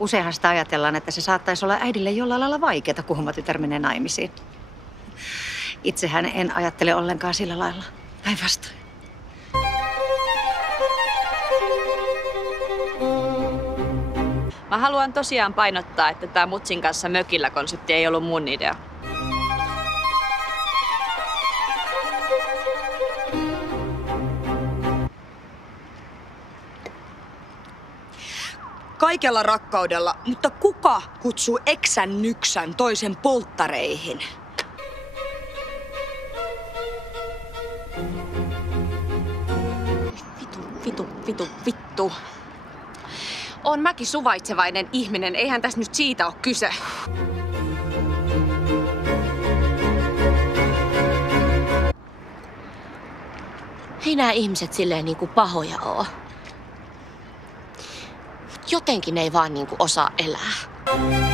Useinhan sitä ajatellaan, että se saattaisi olla äidille jollain lailla vaikeaa, kun oma tytär menee naimisiin. Itsehän en ajattele ollenkaan sillä lailla. Päinvastoin. Mä haluan tosiaan painottaa, että tää Mutsin kanssa mökillä -konsepti ei ollut mun idea. Kaikella rakkaudella, mutta kuka kutsuu eksän nyksän toisen polttareihin? Vittu. Oon mäkin suvaitsevainen ihminen, eihän tässä nyt siitä ole kyse. Ei nää ihmiset silleen niinku pahoja oo. Jotenkin ei vaan niinku osaa elää.